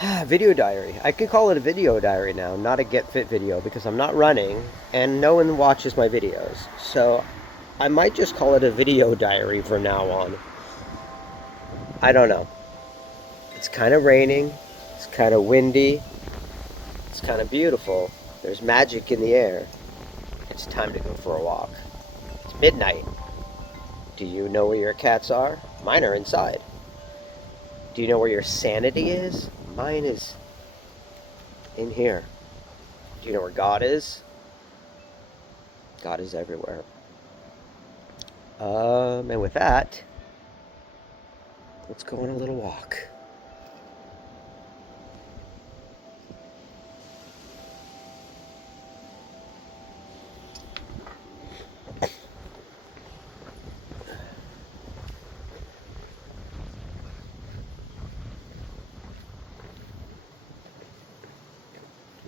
Video diary. I could call it a video diary now, not a get fit video, because I'm not running and no one watches my videos. So I might just call it a video diary from now on. I don't know. It's kind of raining. It's kind of windy. It's kind of beautiful. There's magic in the air. It's time to go for a walk. It's midnight. Do you know where your cats are? Mine are inside. Do you know where your sanity is? Mine is in here. Do you know where God is? God is everywhere. And with that, let's go on a little walk.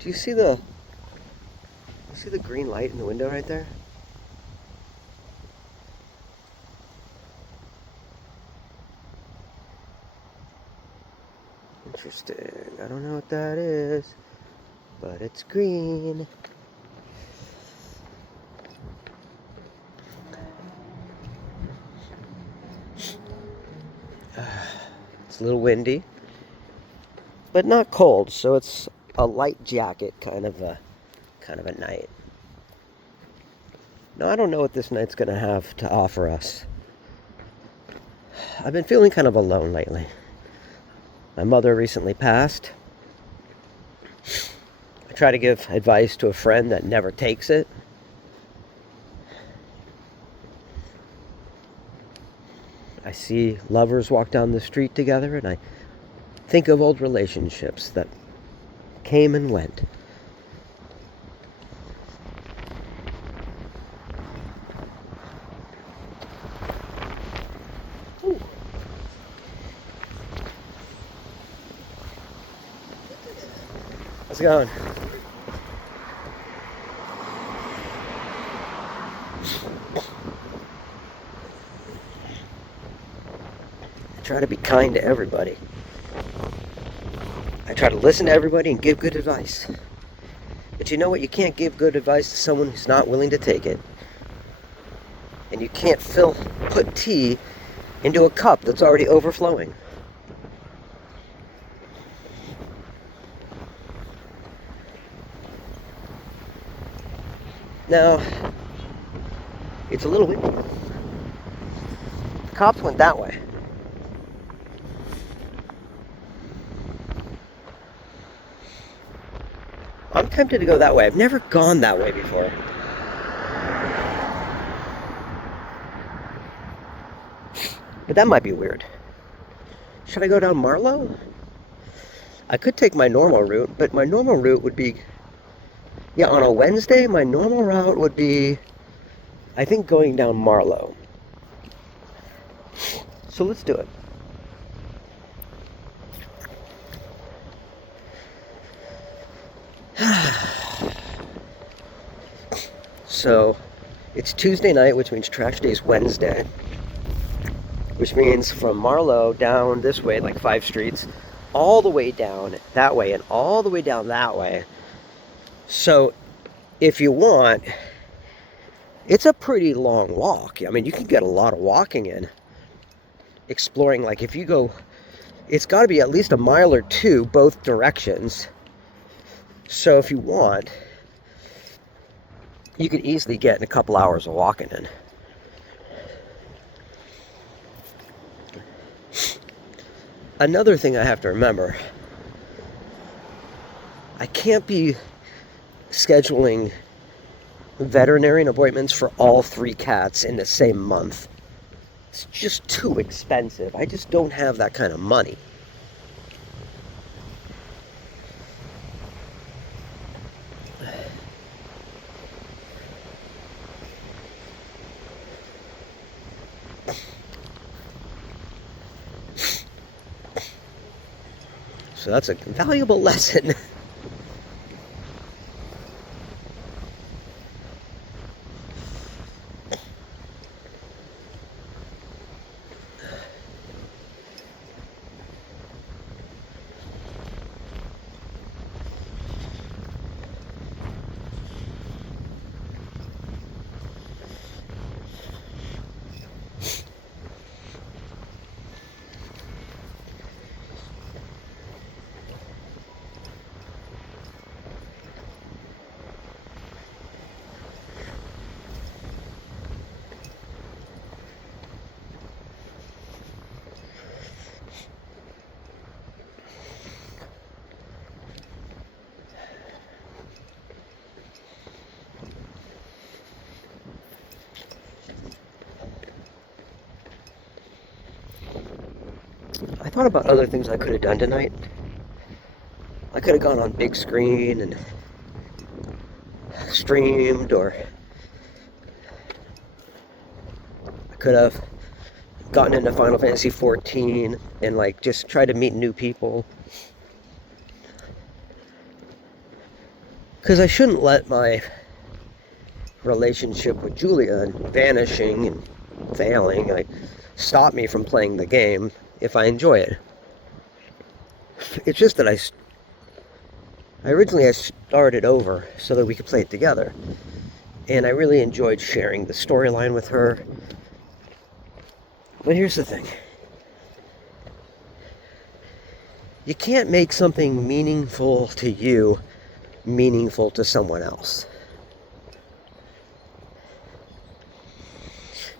Do you see the green light in the window right there? Interesting. I don't know what that is, but it's green. It's a little windy, but not cold, so it's a light jacket kind of a night. Now I don't know what this night's gonna have to offer us. I've been feeling kind of alone lately. My mother recently passed. I try to give advice to a friend that never takes it. I see lovers walk down the street together and I think of old relationships that came and went. Ooh. How's it going? I try to be kind to everybody. I try to listen to everybody and give good advice. But you know what? You can't give good advice to someone who's not willing to take it. And you can't put tea into a cup that's already overflowing. Now, it's a little windy. The cops went that way. I'm tempted to go that way. I've never gone that way before. But that might be weird. Should I go down Marlowe? I could take my normal route, but my normal route would be... Yeah, on a Wednesday, my normal route would be, I think, going down Marlowe. So let's do it. So, it's Tuesday night, which means trash day is Wednesday. Which means from Marlowe down this way, like 5 streets, all the way down that way, and all the way down that way. So, if you want, it's a pretty long walk. I mean, you can get a lot of walking in. Exploring, like if you go, it's got to be at least a mile or two both directions. So if you want, you could easily get in a couple hours of walking in. Another thing I have to remember, I can't be scheduling veterinarian appointments for all 3 cats in the same month. It's just too expensive. I just don't have that kind of money. So that's a valuable lesson. I thought about other things I could have done tonight. I could have gone on big screen and streamed, or I could have gotten into Final Fantasy 14 and like just try to meet new people. Because I shouldn't let my relationship with Julia vanishing and failing like stop me from playing the game if I enjoy it. It's just that I originally started over so that we could play it together, and I really enjoyed sharing the storyline with her. But here's the thing. You can't make something meaningful to you meaningful to someone else.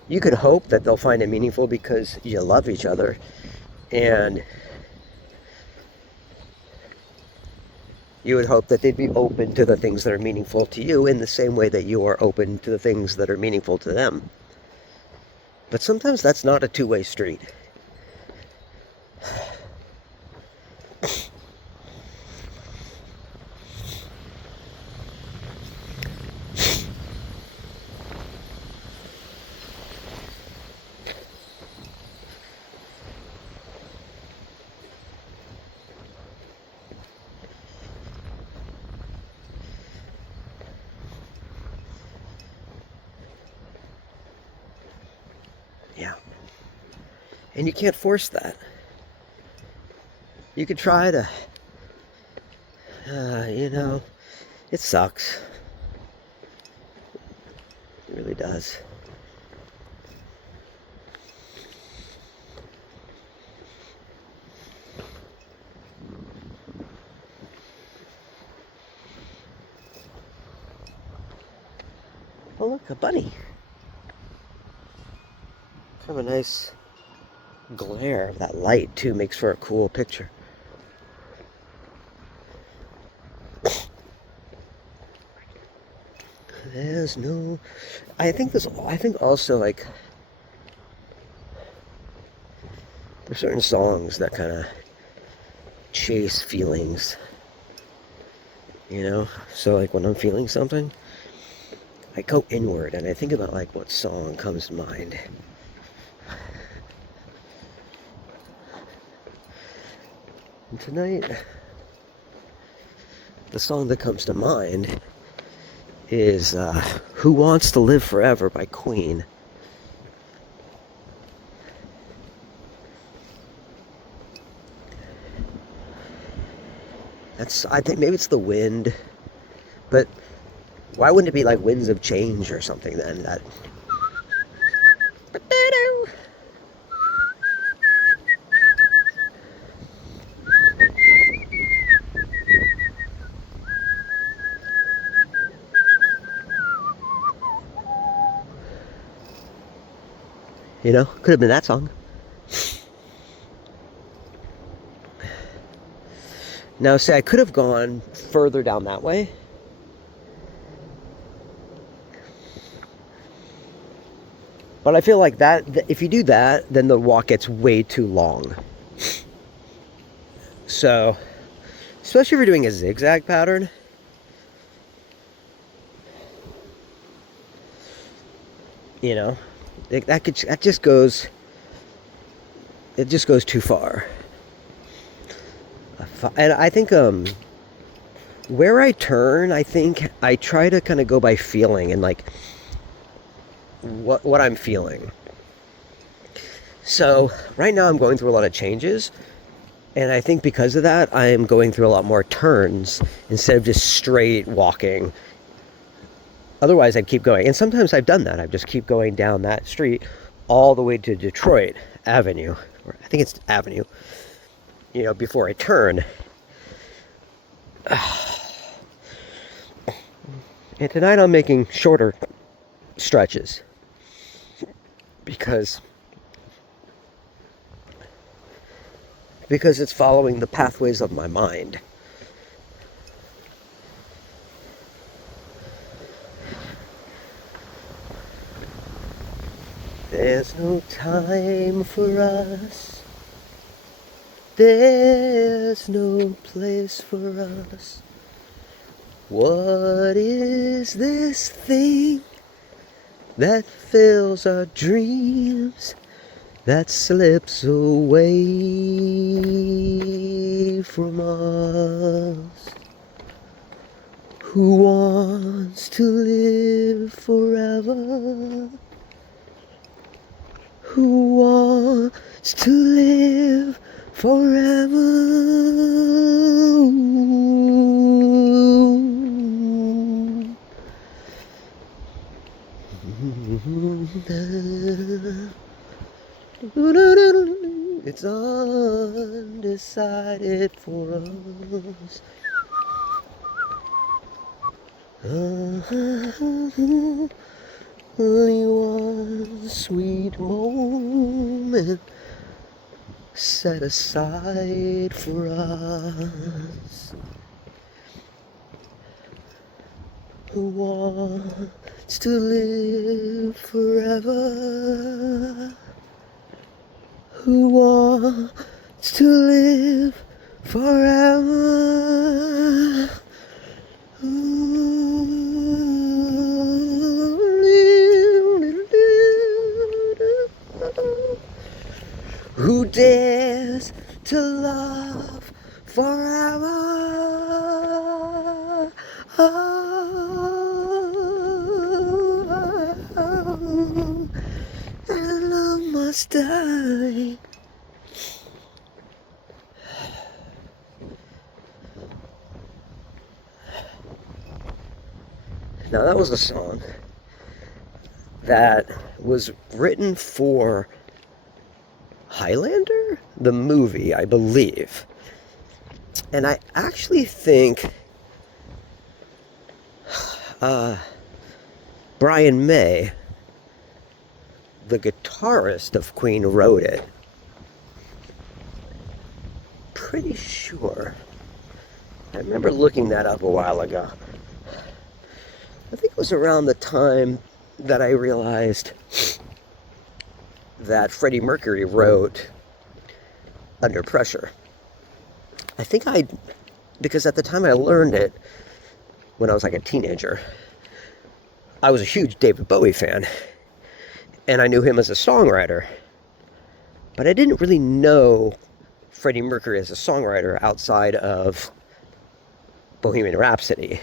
You could hope that they'll find it meaningful because you love each other, and you would hope that they'd be open to the things that are meaningful to you in the same way that you are open to the things that are meaningful to them. But sometimes that's not a two-way street. Yeah. And you can't force that. You could try to, it sucks. It really does. Oh, look, a bunny. Kind of a nice glare of that light, too, makes for a cool picture. There's no... I think also, like, there's certain songs that kind of chase feelings, So, like, when I'm feeling something, I go inward and I think about, like, what song comes to mind. And tonight, the song that comes to mind is Who Wants to Live Forever by Queen. I think maybe it's the wind, but why wouldn't it be like Winds of Change or something then? That... Could have been that song. Now, say I could have gone further down that way. But I feel like that if you do that, then the walk gets way too long. So, especially if you're doing a zigzag pattern, that just goes too far. And I think where I turn, I think I try to kind of go by feeling and like what I'm feeling. So right now I'm going through a lot of changes, and I think because of that I am going through a lot more turns instead of just straight walking. Otherwise I'd keep going, and sometimes I've done that. I just keep going down that street all the way to Detroit Avenue, or I think it's Avenue, before I turn. And tonight I'm making shorter stretches because it's following the pathways of my mind. There's no time for us. there's no place for us. What is this thing that fills our dreams, that slips away from us? Who wants to live forever? Who wants to live forever? It's undecided for us. Only one sweet moment set aside for us. Who wants to live forever? Who wants to live forever? Who dares to love forever? And love must die. Now that was a song that was written for Highlander, the movie, I believe. And I actually think Brian May, the guitarist of Queen, wrote it. Pretty sure. I remember looking that up a while ago. I think it was around the time that I realized that Freddie Mercury wrote Under Pressure. I think because at the time I learned it, when I was like a teenager, I was a huge David Bowie fan, and I knew him as a songwriter, but I didn't really know Freddie Mercury as a songwriter outside of Bohemian Rhapsody.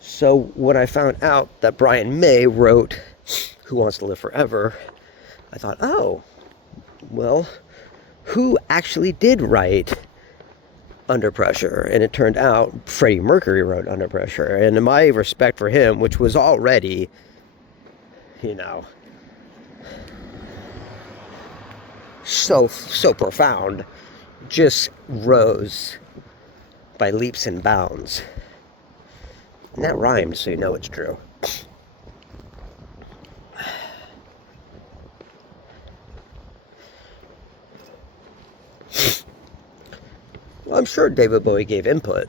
So when I found out that Brian May wrote Who Wants to Live Forever, I thought, oh, well, who actually did write Under Pressure? And it turned out Freddie Mercury wrote Under Pressure. And my respect for him, which was already, so profound, just rose by leaps and bounds. And that rhymed, so you know it's true. Well, I'm sure David Bowie gave input.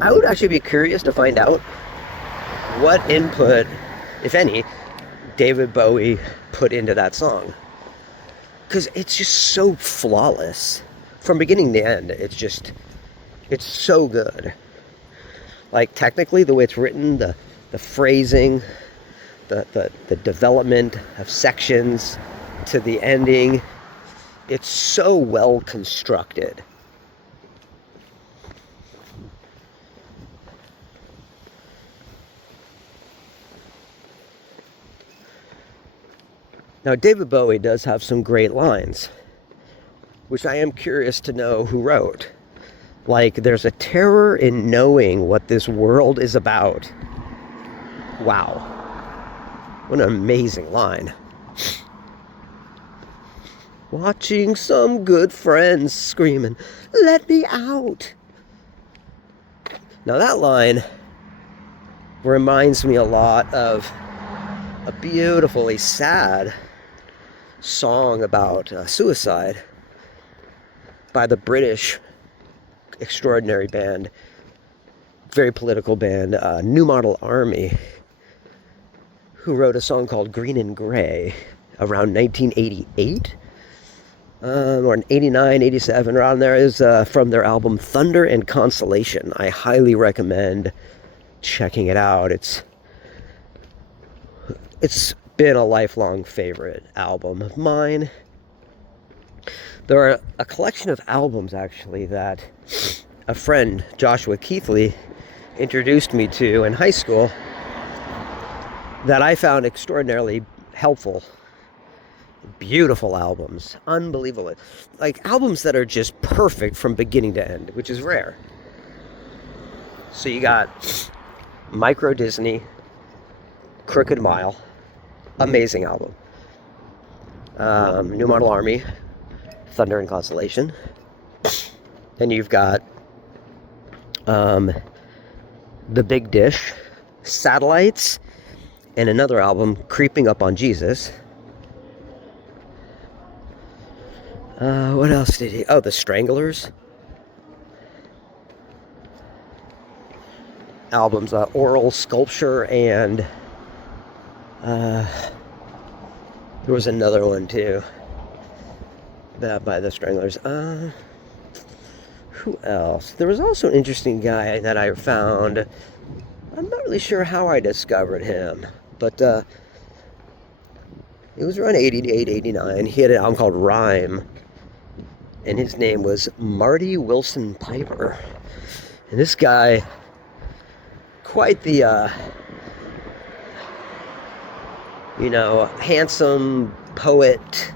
I would actually be curious to find out what input, if any, David Bowie put into that song. Because it's just so flawless. From beginning to end, it's so good. Like, technically, the way it's written, the phrasing, the development of sections to the ending, it's so well constructed. Now, David Bowie does have some great lines, which I am curious to know who wrote. Like, there's a terror in knowing what this world is about. Wow. What an amazing line. Watching some good friends screaming, "Let me out!" Now, that line reminds me a lot of a beautifully sad song about suicide by the British extraordinary band, very political band, New Model Army. who wrote a song called Green and Gray around 1988. Or in 89, 87, around there, is from their album Thunder and Consolation. I highly recommend checking it out. It's been a lifelong favorite album of mine. There are a collection of albums, actually, that a friend, Joshua Keithley, introduced me to in high school that I found extraordinarily helpful. Beautiful albums, unbelievable, like albums that are just perfect from beginning to end, which is rare. So you got Micro Disney, Crooked Mile, amazing album. New Model Army, Thunder and Constellation. Then you've got The Big Dish, Satellites, and another album, Creeping Up on Jesus. What else did he... Oh, The Stranglers. Albums, Oral Sculpture, and... there was another one, too. That by The Stranglers. Who else? There was also an interesting guy that I found. I'm not really sure how I discovered him. But, it was around 88, 89. He had an album called Rhyme. And his name was Marty Wilson Piper. And this guy, quite the, handsome poet,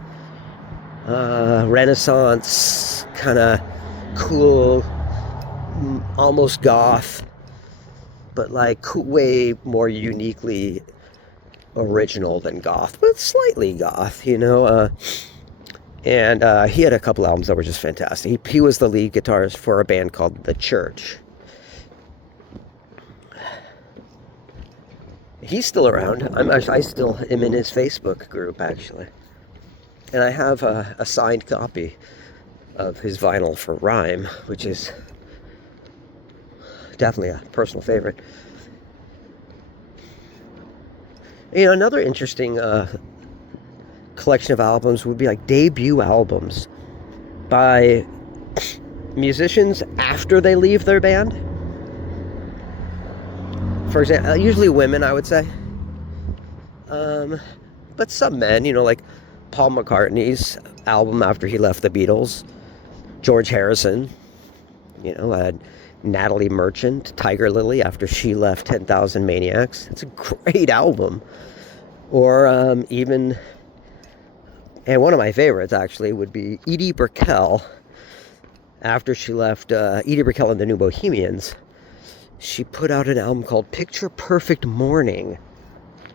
Renaissance, kind of cool, almost goth, but like way more uniquely original than goth, but slightly goth, And he had a couple albums that were just fantastic. He was the lead guitarist for a band called The Church. He's still around. I still am in his Facebook group, actually. And I have a signed copy of his vinyl for Rhyme, which is definitely a personal favorite. Another interesting collection of albums would be like debut albums by musicians after they leave their band. For example, usually women, I would say. But some men, like Paul McCartney's album after he left the Beatles. George Harrison, had Natalie Merchant, Tiger Lily after she left 10,000 Maniacs. It's a great album. Or even... And one of my favorites, actually, would be Edie Brickell. After she left Edie Brickell and the New Bohemians, she put out an album called Picture Perfect Morning,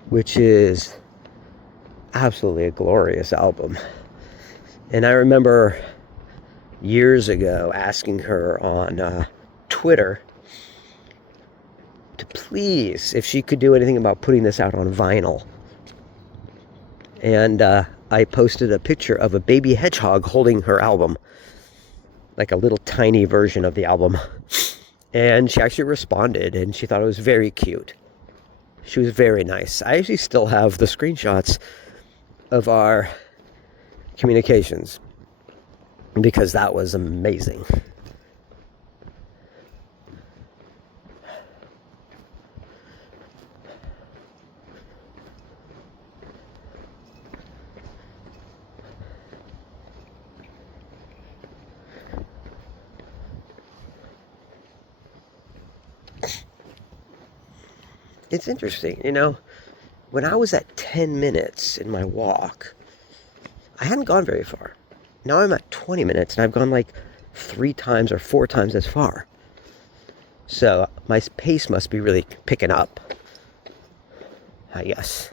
which is absolutely a glorious album. And I remember years ago asking her on Twitter to please, if she could do anything about putting this out on vinyl. And I posted a picture of a baby hedgehog holding her album, like a little tiny version of the album. And she actually responded, and she thought it was very cute. She was very nice. I actually still have the screenshots of our communications, because that was amazing. It's interesting, when I was at 10 minutes in my walk, I hadn't gone very far. Now I'm at 20 minutes, and I've gone like 3 times or 4 times as far. So my pace must be really picking up, I guess.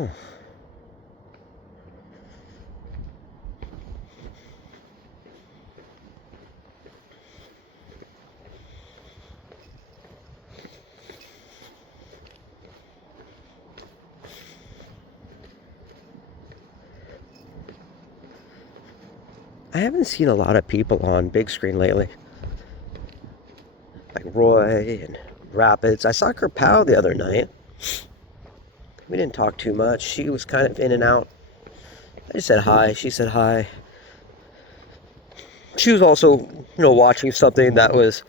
Huh. I haven't seen a lot of people on big screen lately. Like Roy and Rapids. I saw Kerpow the other night. We didn't talk too much. She was kind of in and out. I just said hi. She said hi. She was also, watching something that was,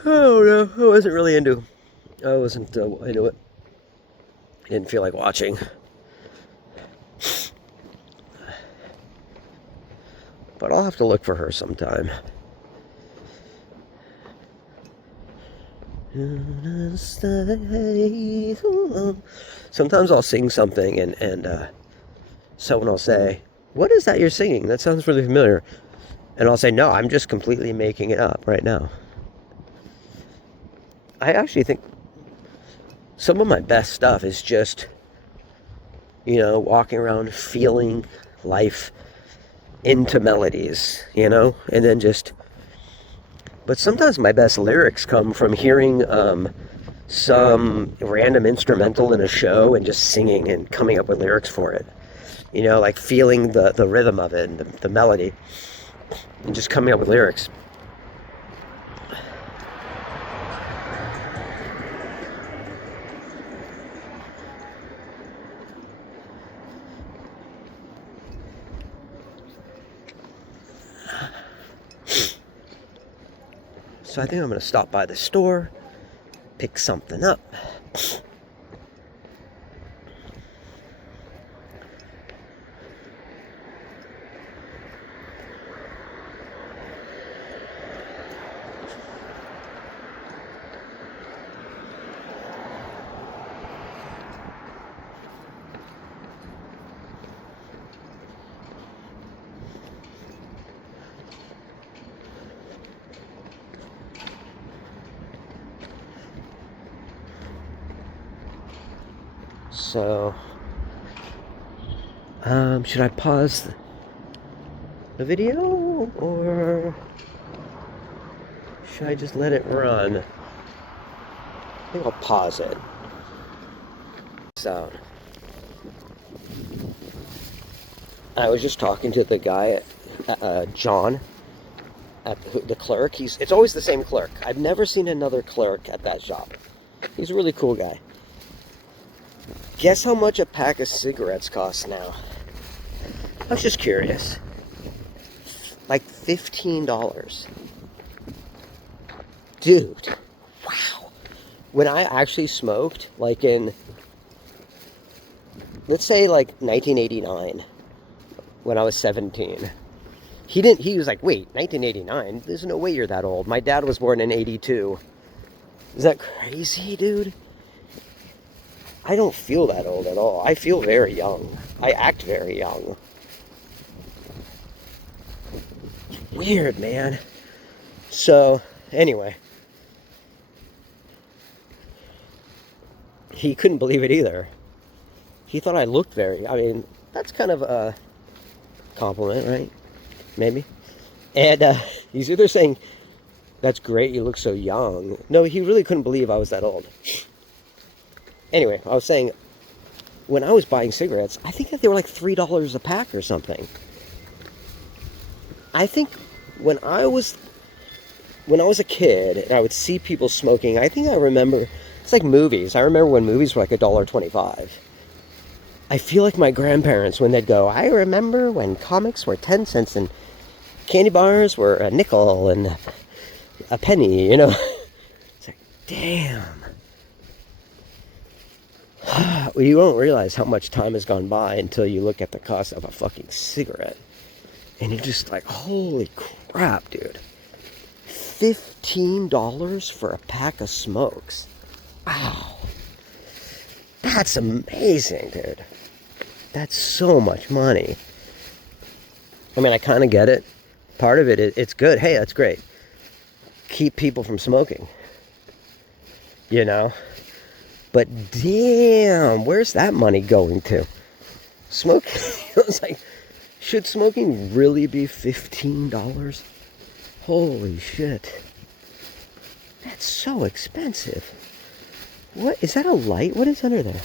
I don't know, I wasn't really into. I wasn't into it. I didn't feel like watching. But I'll have to look for her sometime. Sometimes I'll sing something and someone will say, "What is that you're singing? That sounds really familiar." And I'll say, "No, I'm just completely making it up right now." I actually think some of my best stuff is just, walking around feeling life into melodies, and then just. But sometimes my best lyrics come from hearing some random instrumental in a show and just singing and coming up with lyrics for it. Like feeling the rhythm of it and the melody and just coming up with lyrics. So I think I'm going to stop by the store, pick something up. So, should I pause the video or should I just let it run? I think I'll pause it. So, I was just talking to the guy, John, at the clerk. It's always the same clerk. I've never seen another clerk at that shop. He's a really cool guy. Guess how much a pack of cigarettes costs now? I was just curious. Like $15. Dude, wow. When I actually smoked, like in, let's say like 1989, when I was 17, he was like, wait, 1989? There's no way you're that old. My dad was born in 82. Is that crazy, dude? I don't feel that old at all. I feel very young. I act very young. Weird, man. So, anyway. He couldn't believe it either. He thought I looked that's kind of a compliment, right? Maybe. And he's either saying, "That's great, you look so young." No, he really couldn't believe I was that old. Anyway, I was saying, when I was buying cigarettes, I think that they were like $3 a pack or something. I think when I was a kid and I would see people smoking, I think I remember, it's like movies. I remember when movies were like $1.25. I feel like my grandparents, when they'd go, "I remember when comics were 10 cents and candy bars were a nickel and a penny," It's like, damn. Well, you won't realize how much time has gone by until you look at the cost of a fucking cigarette. And you're just like, holy crap, dude. $15 for a pack of smokes. Wow. That's amazing, dude. That's so much money. I mean, I kind of get it. Part of it, it's good. Hey, that's great. Keep people from smoking. But damn, where's that money going to? Smoking, I was like, should smoking really be $15? Holy shit. That's so expensive. What, is that a light? What is under there?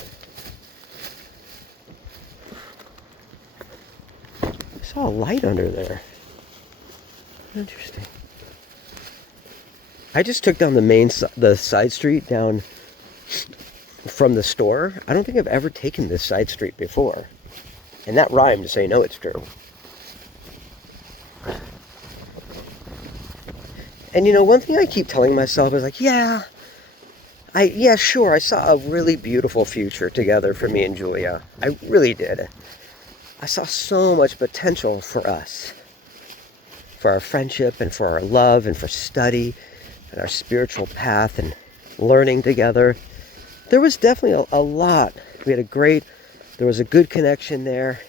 I saw a light under there. Interesting. I just took down the side street down from the store. I don't think I've ever taken this side street before. And that rhymed, so you know it's true. And you know, one thing I keep telling myself is like, yeah, sure, I saw a really beautiful future together for me and Julia. I really did. I saw so much potential for us. For our friendship and for our love and for study and our spiritual path and learning together. There was definitely a lot. We had there was a good connection there.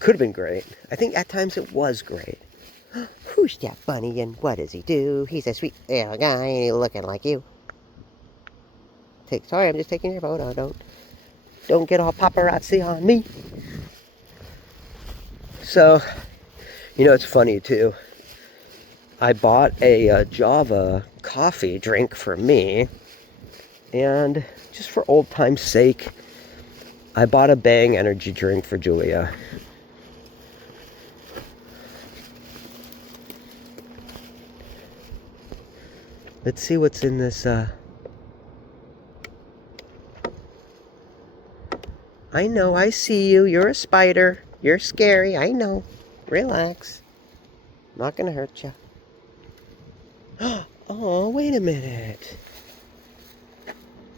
Could have been great. I think at times it was great. Who's that bunny and what does he do? He's a sweet little guy and he's looking like you. Sorry, I'm just taking your photo. Don't get all paparazzi on me. So, you know, it's funny too. I bought a Java coffee drink for me. And just for old time's sake, I bought a Bang energy drink for Julia. Let's see what's in this. I know, I see you. You're a spider. You're scary. I know. Relax. Not gonna hurt you. Oh, wait a minute.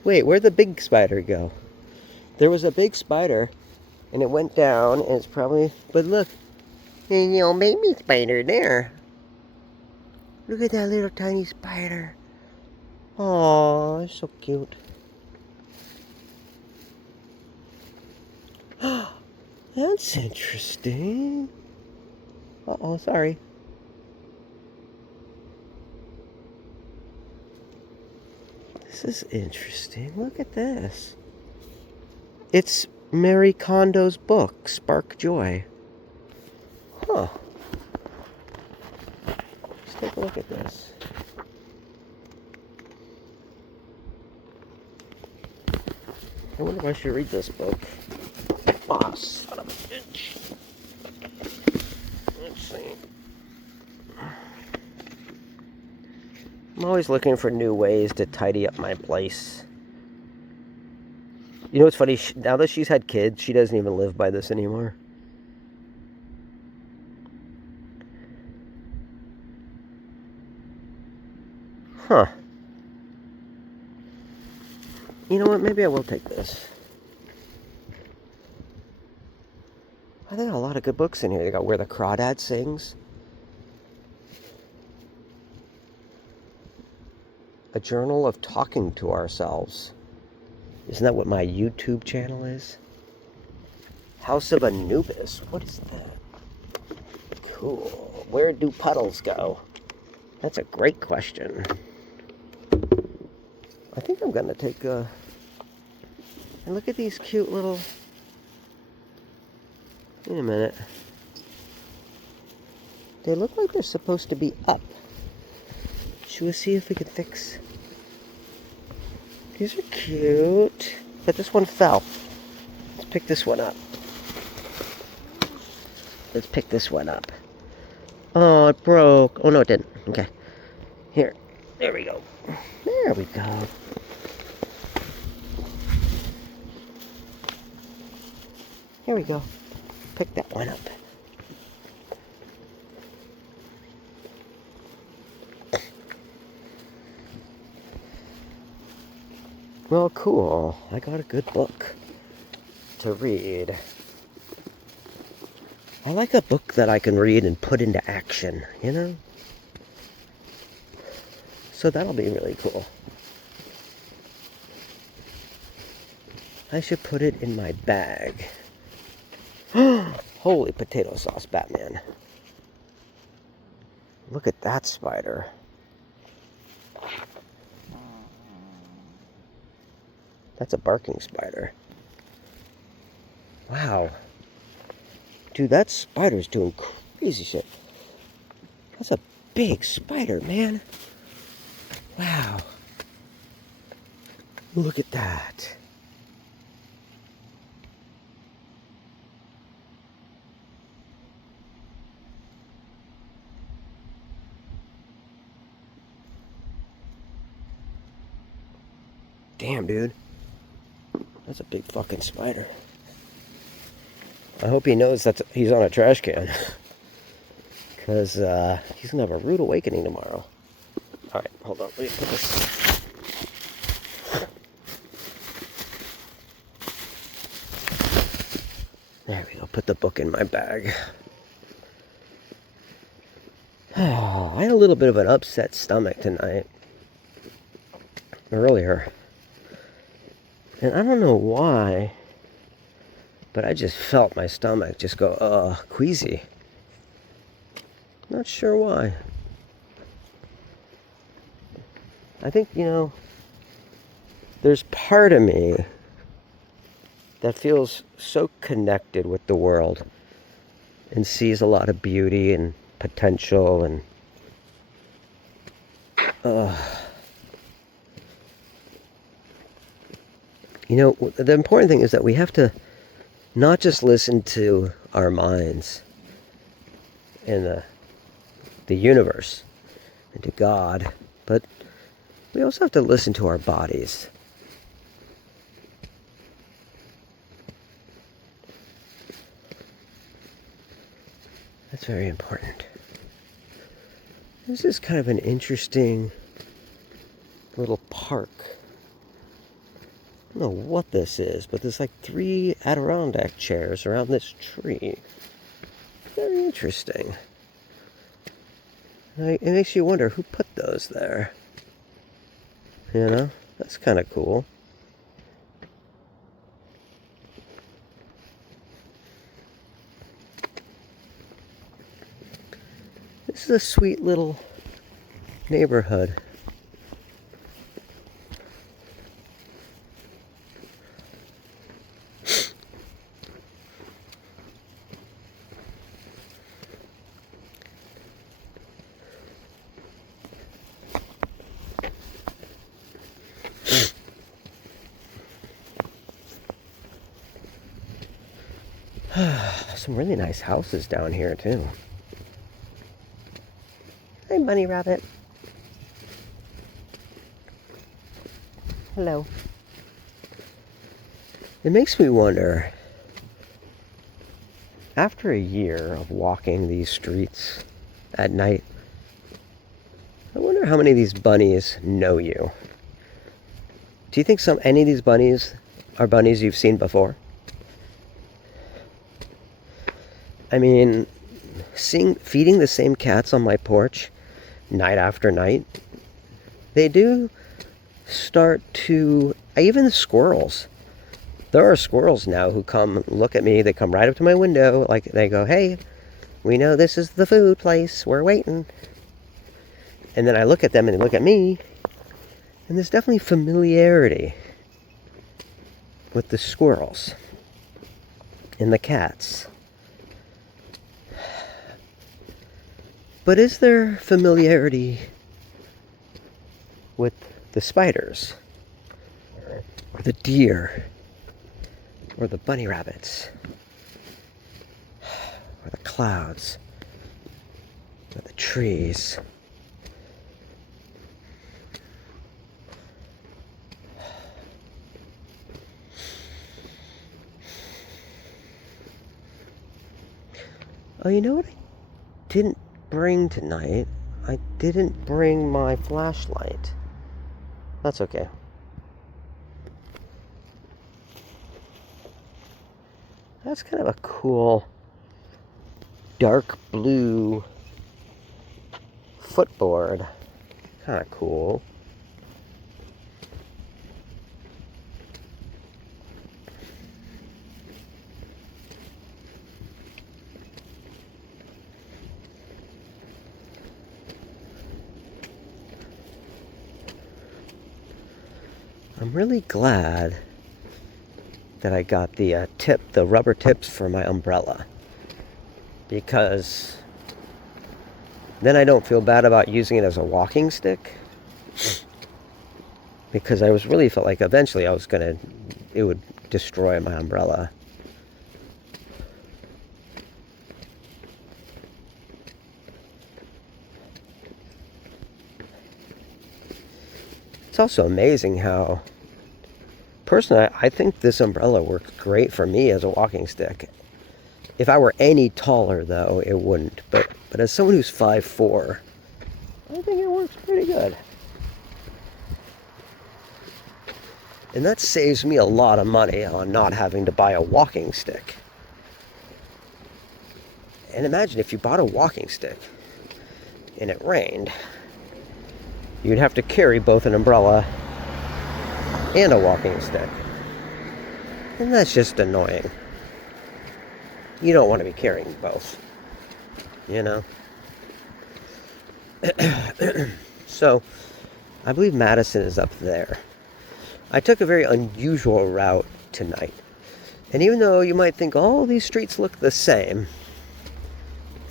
Wait, where'd the big spider go? There was a big spider, and it went down, and it's probably... But look, there's a little baby spider there. Look at that little tiny spider. Oh, it's so cute. That's interesting. Uh-oh, sorry. This is interesting. Look at this. It's Mary Kondo's book, Spark Joy. Huh. Let's take a look at this. I wonder if I should read this book. Ah, son of a bitch. Let's see. I'm always looking for new ways to tidy up my place. You know what's funny? Now that she's had kids, she doesn't even live by this anymore. Huh. You know what? Maybe I will take this. I think a lot of good books in here. They got Where the Crawdad Sings. A Journal of Talking to Ourselves. Isn't that what my YouTube channel is? House of Anubis. What is that? Cool. Where do puddles go? That's a great question. I think I'm gonna take a... And look at these cute little... Wait a minute. They look like they're supposed to be up. Should we see if we can fix... These are cute. But this one fell. Let's pick this one up. Let's pick this one up. Oh, it broke. Oh, no, it didn't. Okay. Here. There we go. There we go. Here we go. Pick that one up. Well, cool. I got a good book to read. I like a book that I can read and put into action, you know? So that'll be really cool. I should put it in my bag. Holy potato sauce, Batman. Look at that spider. That's a barking spider. Wow. Dude, that spider's doing crazy shit. That's a big spider, man. Wow. Look at that. Damn, dude. That's a big fucking spider. I hope he knows that he's on a trash can. Because he's going to have a rude awakening tomorrow. Alright, hold on. Let me put this. There we go. Put the book in my bag. Oh, I had a little bit of an upset stomach tonight. Earlier. And I don't know why, but I just felt my stomach just go, queasy. Not sure why. I think, there's part of me that feels so connected with the world and sees a lot of beauty and potential and the important thing is that we have to not just listen to our minds and the universe and to God, but we also have to listen to our bodies. That's very important. This is kind of an interesting little park. I don't know what this is, but there's like 3 Adirondack chairs around this tree. Very interesting. It makes you wonder who put those there. That's kind of cool. This is a sweet little neighborhood. Some really nice houses down here too. Hi, bunny rabbit. Hello. It makes me wonder, after a year of walking these streets at night, I wonder how many of these bunnies know you. Do you think any of these bunnies are bunnies you've seen before? I mean, feeding the same cats on my porch night after night, they do start to, even the squirrels. There are squirrels now who come look at me. They come right up to my window, like they go, "Hey, we know this is the food place. We're waiting." And then I look at them and they look at me, and there's definitely familiarity with the squirrels and the cats. But is there familiarity with the spiders, or the deer, or the bunny rabbits, or the clouds, or the trees? Oh, you know what I didn't bring tonight? I didn't bring my flashlight. That's okay. That's kind of a cool dark blue footboard. Kind of cool. I'm really glad that I got the rubber tips for my umbrella, because then I don't feel bad about using it as a walking stick, because I really felt like eventually it would destroy my umbrella. It's also amazing how, personally, I think this umbrella works great for me as a walking stick. If I were any taller, though, it wouldn't. But as someone who's 5'4", I think it works pretty good. And that saves me a lot of money on not having to buy a walking stick. And imagine if you bought a walking stick and it rained, you'd have to carry both an umbrella and a walking stick. And that's just annoying. You don't want to be carrying both, you know? So, I believe Madison is up there. I took a very unusual route tonight. And even though you might think all these streets look the same,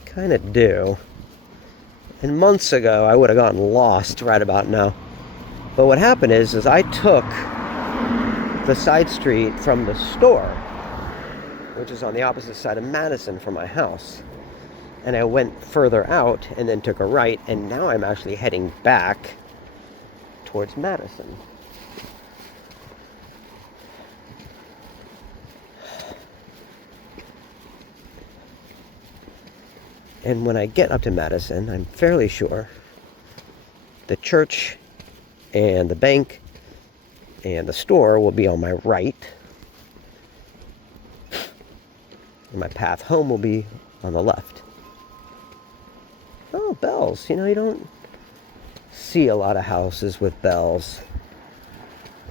kind of do. And months ago, I would have gotten lost right about now. But what happened is I took the side street from the store, which is on the opposite side of Madison from my house. And I went further out and then took a right, and now I'm actually heading back towards Madison. And when I get up to Madison, I'm fairly sure the church and the bank and the store will be on my right. And my path home will be on the left. Oh, bells. You don't see a lot of houses with bells.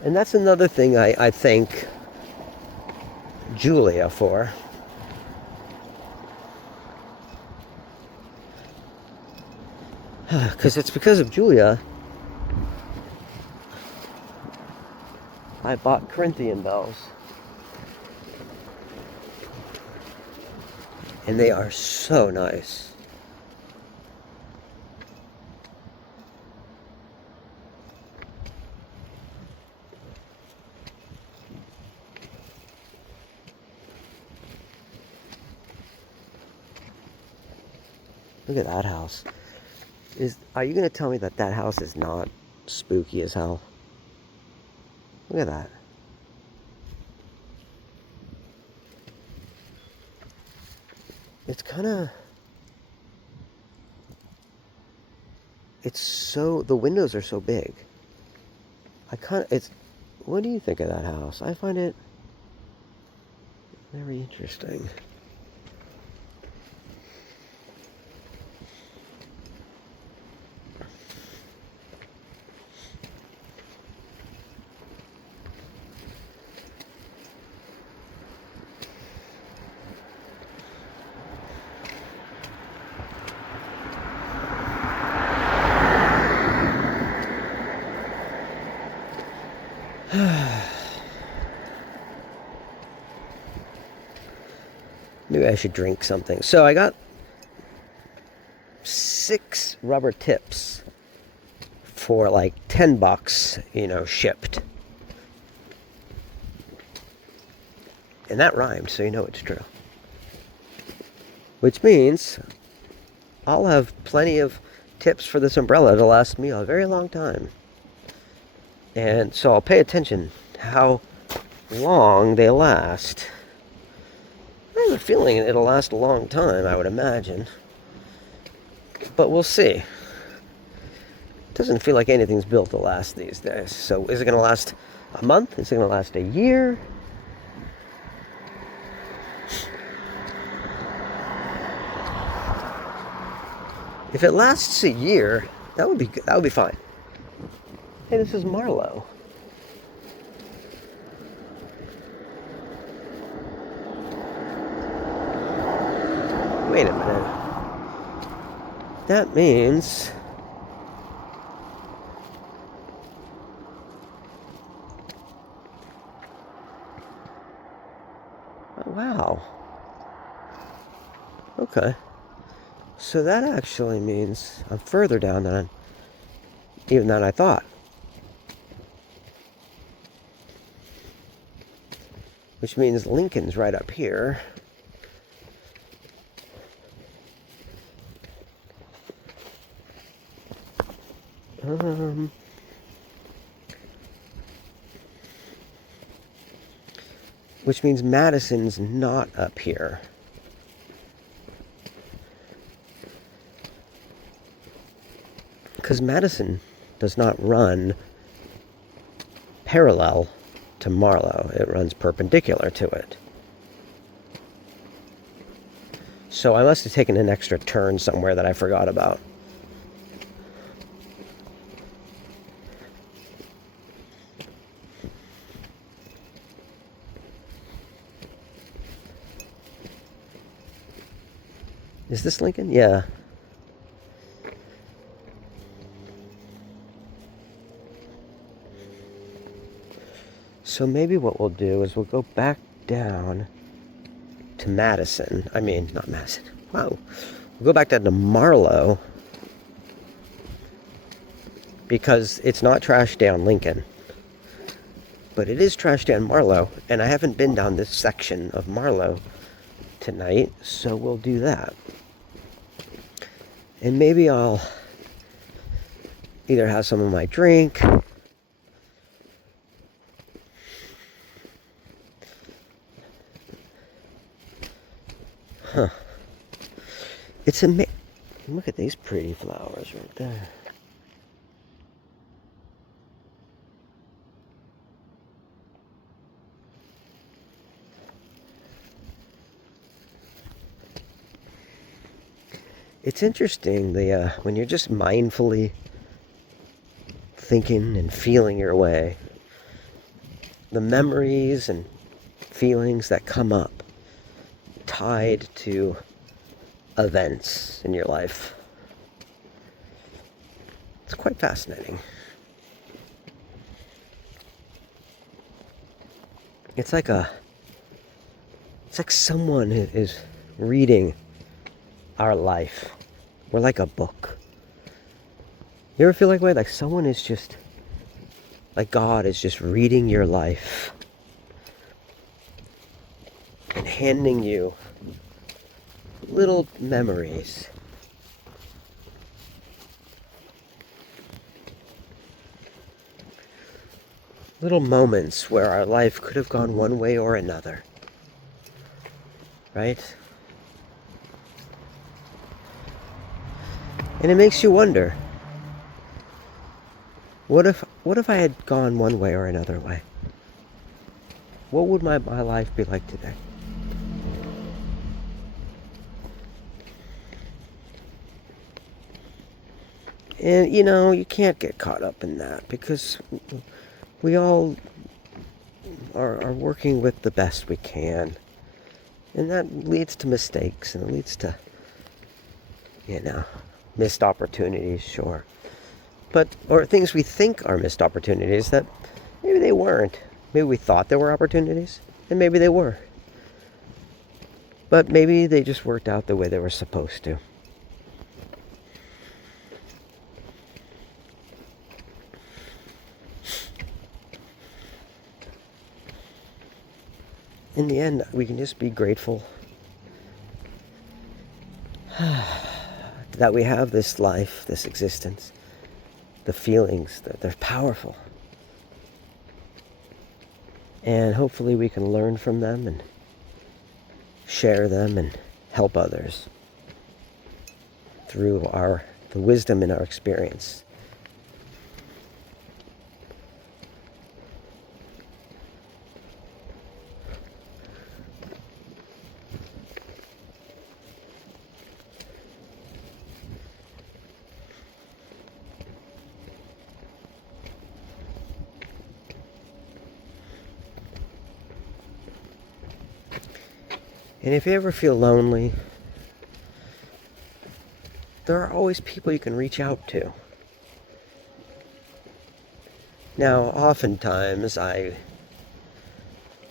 And that's another thing I thank Julia for. Because it's because of Julia I bought Corinthian bells. And they are so nice. Look at that house. Are you going to tell me that house is not spooky as hell? Look at that. It's kind of... the windows are so big. What do you think of that house? I find it very interesting. Maybe I should drink something. So I got 6 rubber tips for like $10, shipped. And that rhymed, so you know it's true. Which means I'll have plenty of tips for this umbrella to last me a very long time. And so I'll pay attention how long they last. I have a feeling it'll last a long time, I would imagine. But we'll see. It doesn't feel like anything's built to last these days. So is it going to last a month? Is it going to last a year? If it lasts a year, that would be good. That would be fine. Hey, this is Marlowe. Wait a minute. That means... Wow. Okay. So that actually means I'm further down than even than I thought. Which means Lincoln's right up here. Which means Madison's not up here. Because Madison does not run parallel to Marlow. It runs perpendicular to it. So I must have taken an extra turn somewhere that I forgot about. Is this Lincoln? Yeah. So maybe what we'll do is we'll go back down to Madison. I mean, not Madison. Wow. We'll go back down to Marlow because it's not trashed down Lincoln. But it is trashed down Marlow, and I haven't been down this section of Marlow tonight, so we'll do that. And maybe I'll either have some of my drink, it's amazing. Look at these pretty flowers right there. It's interesting, when you're just mindfully thinking and feeling your way, the memories and feelings that come up tied to events in your life. It's quite fascinating. It's like someone is reading our life. We're like a book. You ever feel like that? Like someone is just, like God is just reading your life and handing you little memories. Little moments where our life could have gone one way or another. Right? And it makes you wonder, what if I had gone one way or another way? What would my life be like today? And you can't get caught up in that because we all are working with the best we can. And that leads to mistakes and it leads to, missed opportunities, sure. Or things we think are missed opportunities that maybe they weren't. Maybe we thought there were opportunities, and maybe they were. But maybe they just worked out the way they were supposed to. In the end, we can just be grateful that we have this life, this existence, the feelings, that they're powerful. And hopefully we can learn from them and share them and help others through the wisdom in our experience. And if you ever feel lonely, there are always people you can reach out to. Now, oftentimes I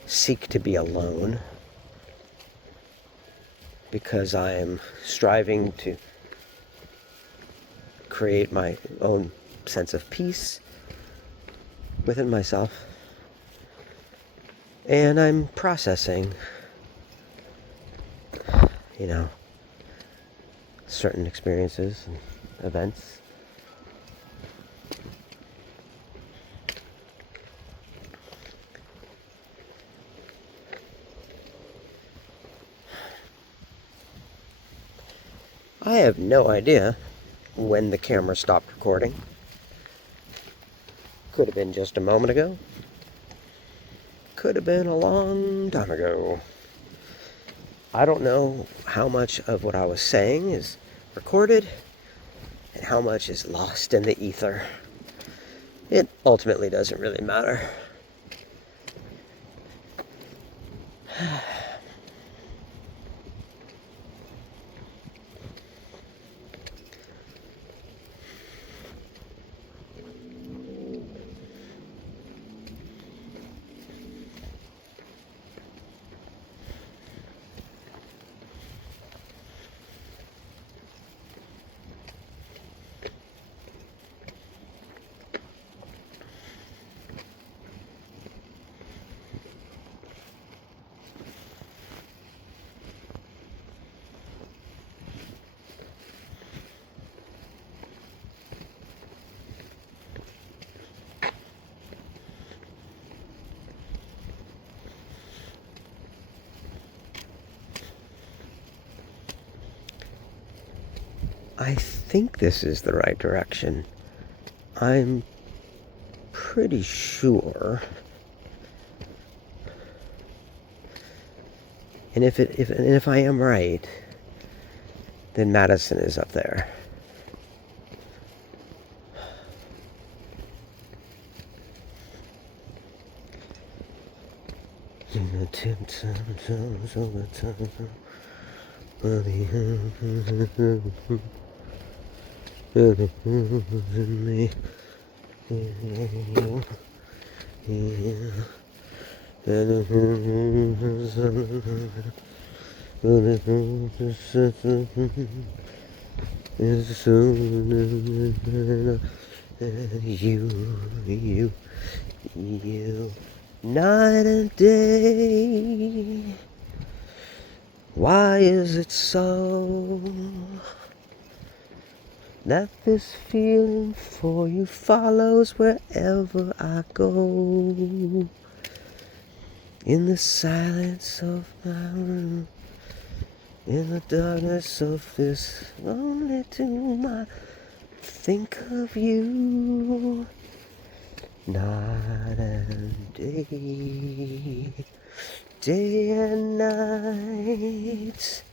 seek to be alone, because I am striving to create my own sense of peace within myself. And I'm processing, certain experiences and events. I have no idea when the camera stopped recording. Could have been just a moment ago. Could have been a long time ago. I don't know how much of what I was saying is recorded and how much is lost in the ether. It ultimately doesn't really matter. I think this is the right direction. I'm pretty sure. And if I am right, then Madison is up there. You, night and day. Why is it so that this feeling for you follows wherever I go? In the silence of my room, in the darkness of this lonely tomb, I think of you night and day, day and night.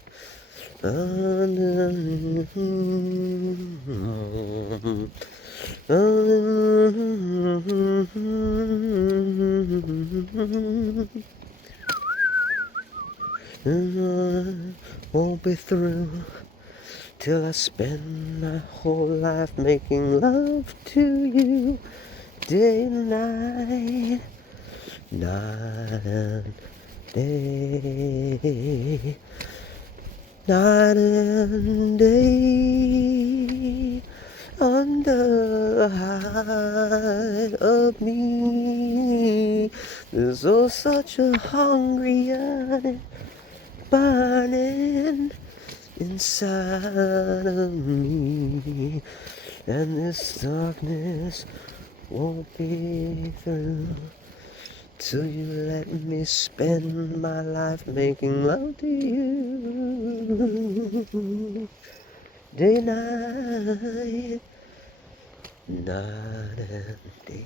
And I won't be through till I spend my whole life making love to you, day and night, night and day, night and day, under the hide of me. There's such a hungry yearning burning inside of me, and this darkness won't be through till you let me spend my life making love to you, day and night, night and day.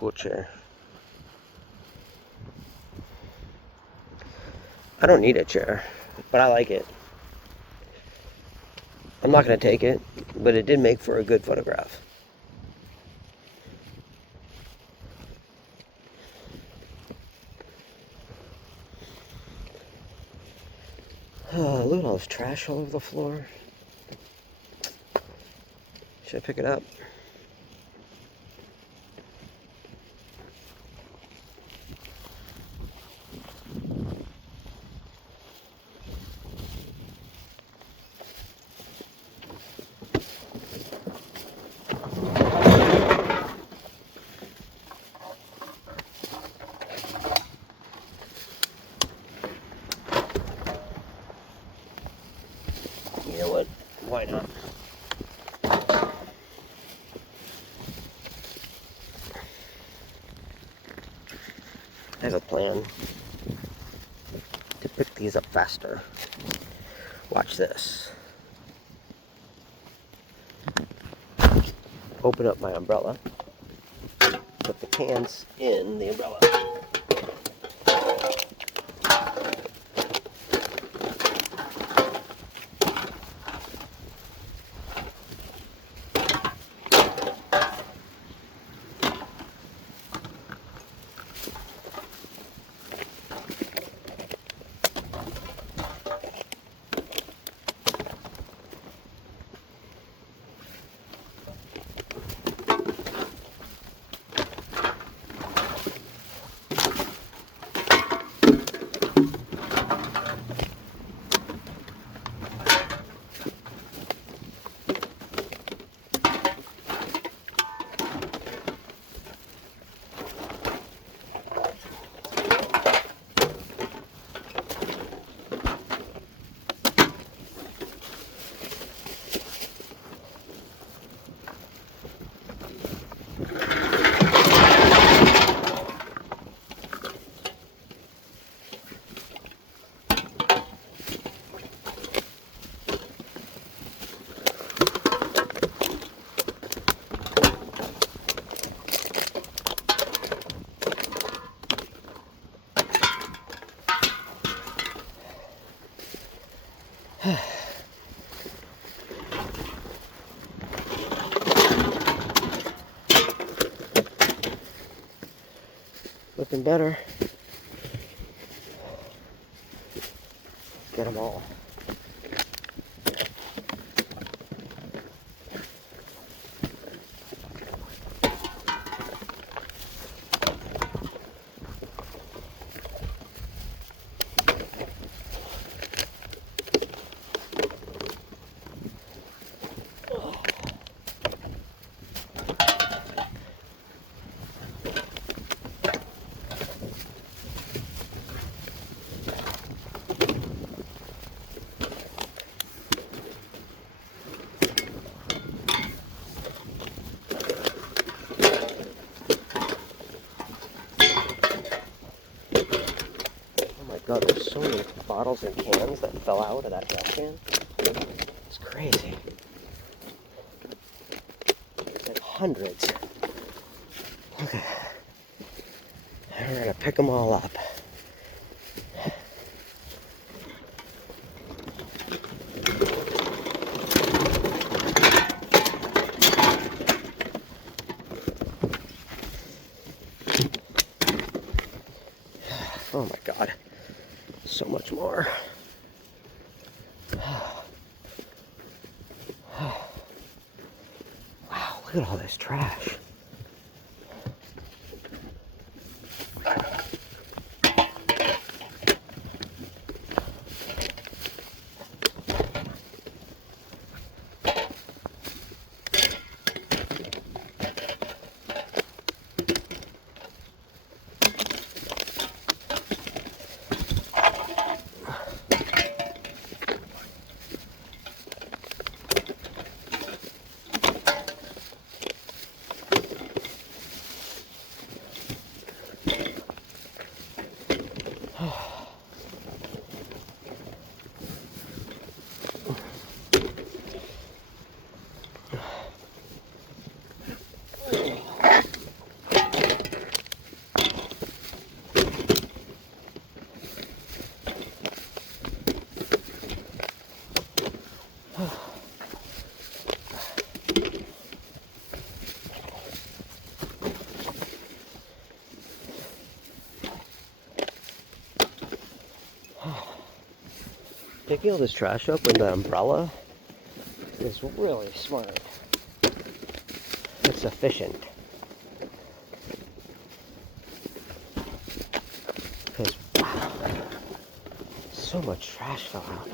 cool chair. I don't need a chair, but I like it. I'm not going to take it, but it did make for a good photograph. Oh, look at all this trash all over the floor. Should I pick it up? You know what? Why not? I have a plan to pick these up faster. Watch this. Open up my umbrella. Put the cans in the umbrella. Looking better. Get them all. God, there's so many bottles and cans that fell out of that trash can. It's crazy. Like hundreds. Okay. We're gonna pick them all up. Oh my God. So much more. Wow, look at all this trash. picking all this trash up with the umbrella is really smart. It's efficient. Because, wow, so much trash fell out.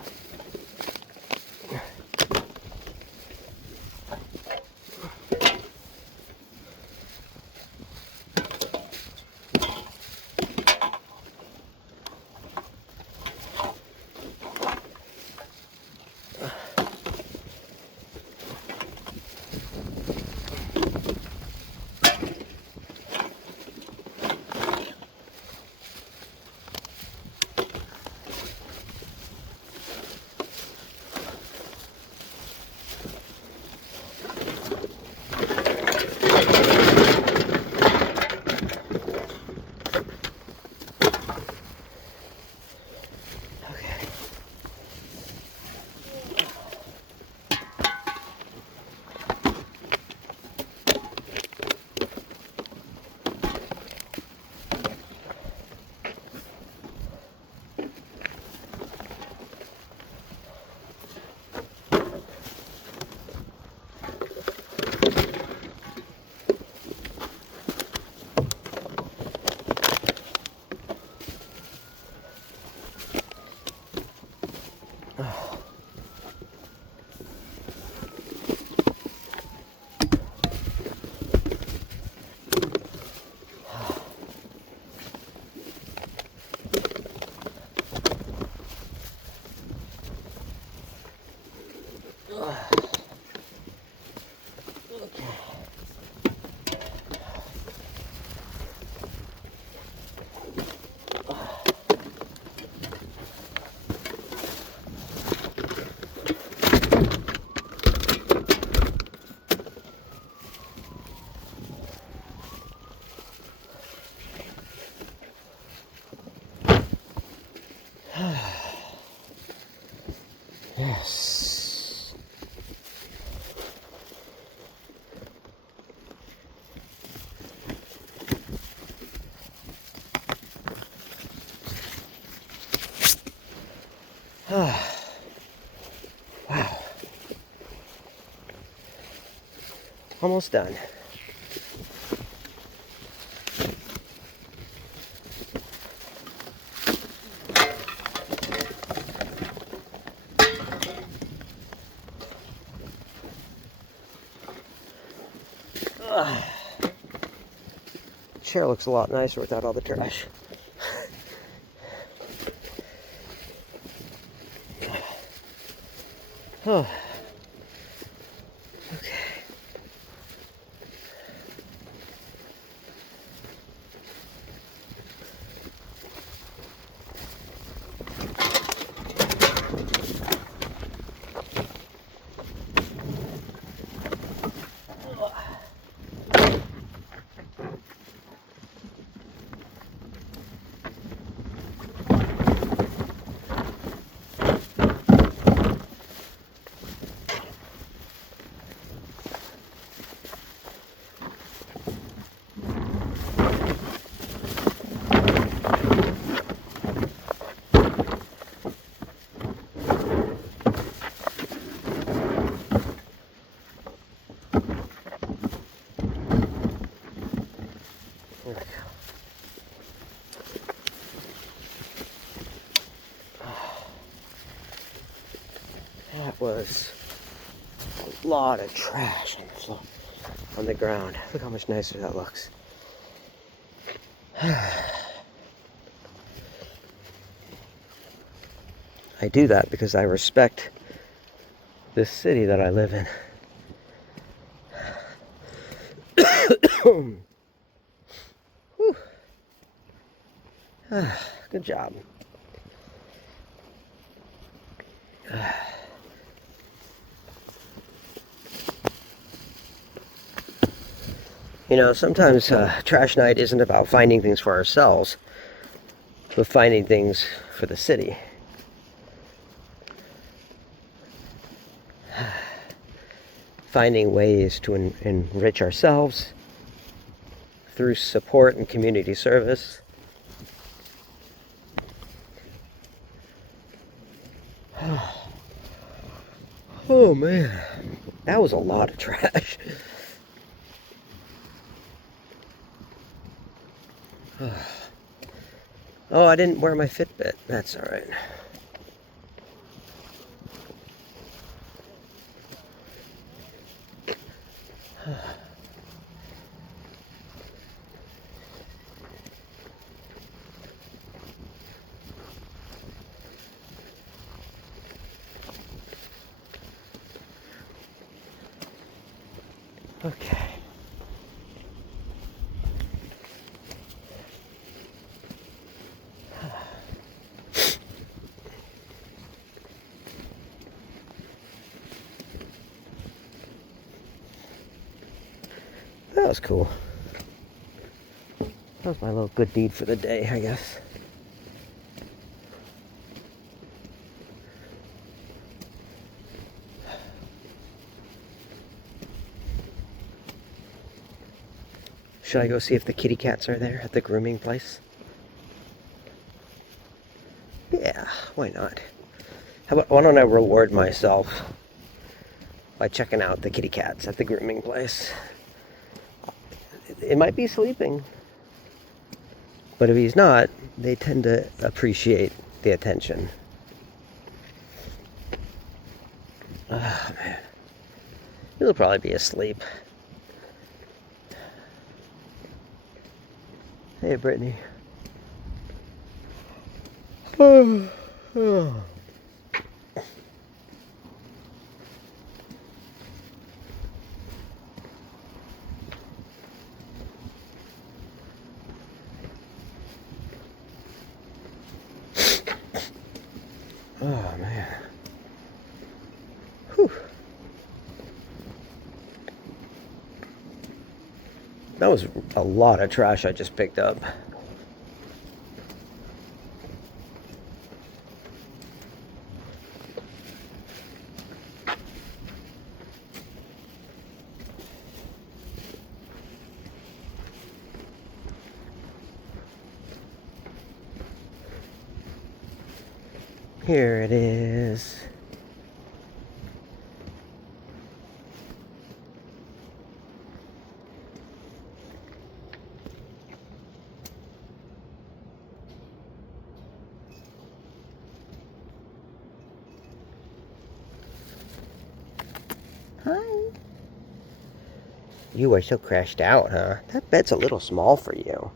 Yes. Wow. Almost done. Chair looks a lot nicer without all the trash. Oh. Okay. There we go. That was a lot of trash on the floor, on the ground. Look how much nicer that looks. I do that because I respect this city that I live in. Good job. You know, sometimes trash night isn't about finding things for ourselves, but finding things for the city. Finding ways to enrich ourselves through support and community service. Oh man, that was a lot of trash. Oh, I didn't wear my Fitbit. That's all right. Okay. That was cool. That was my little good deed for the day, I guess. Should I go see if the kitty cats are there at the grooming place? Yeah, why not? Why don't I reward myself by checking out the kitty cats at the grooming place? It might be sleeping, but if he's not, they tend to appreciate the attention. Oh man, he'll probably be asleep. Hey, Brittany. Oh, oh. Oh man. Whew. That was a lot of trash I just picked up. Here it is. Hi. You are so crashed out, huh? That bed's a little small for you.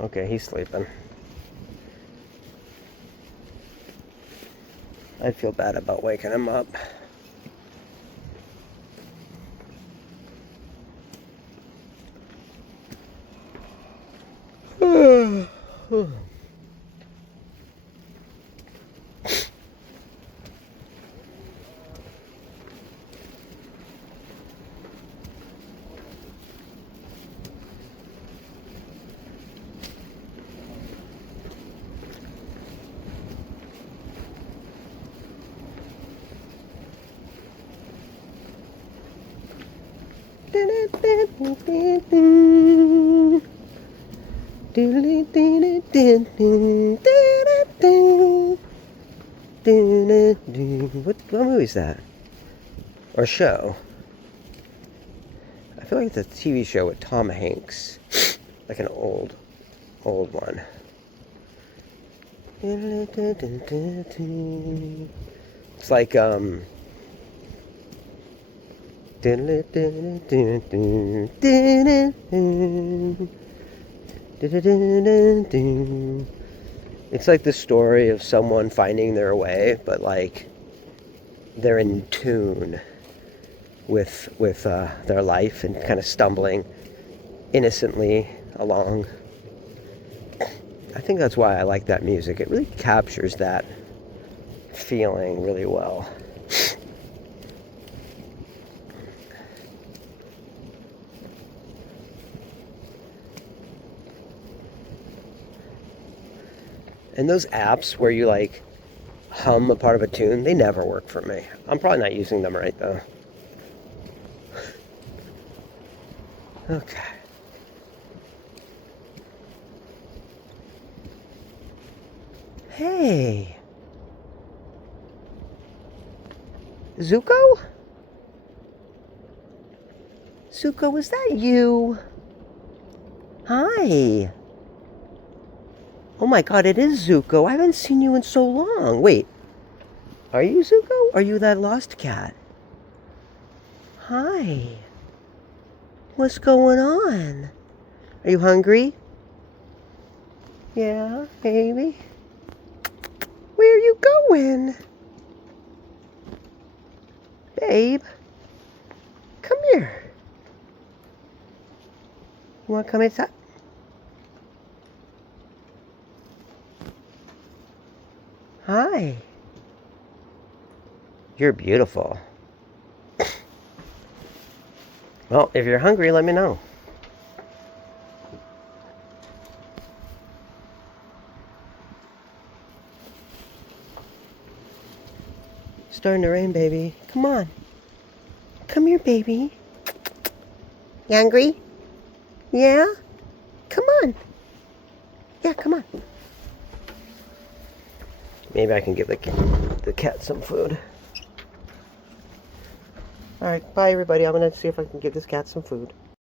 Okay, he's sleeping. I'd feel bad about waking him up. What movie is that? Or show? I feel like it's a TV show with Tom Hanks. Like an old one. It's like, it's like the story of someone finding their way, but like they're in tune with their life and kind of stumbling innocently along. I think that's why I like that music. It really captures that feeling really well. And those apps where you like hum a part of a tune, they never work for me. I'm probably not using them right though. Okay. Hey. Zuko? Zuko, is that you? Hi. Oh my god, it is Zuko. I haven't seen you in so long. Wait. Are you Zuko? Are you that lost cat? Hi. What's going on? Are you hungry? Yeah, baby. Where are you going? Babe. Come here. You want to come inside? Hi. You're beautiful. Well, if you're hungry, let me know. It's starting to rain, baby. Come on. Come here, baby. You hungry? Yeah? Come on. Yeah, come on. Maybe I can give the cat some food. Alright, bye everybody. I'm going to see if I can give this cat some food.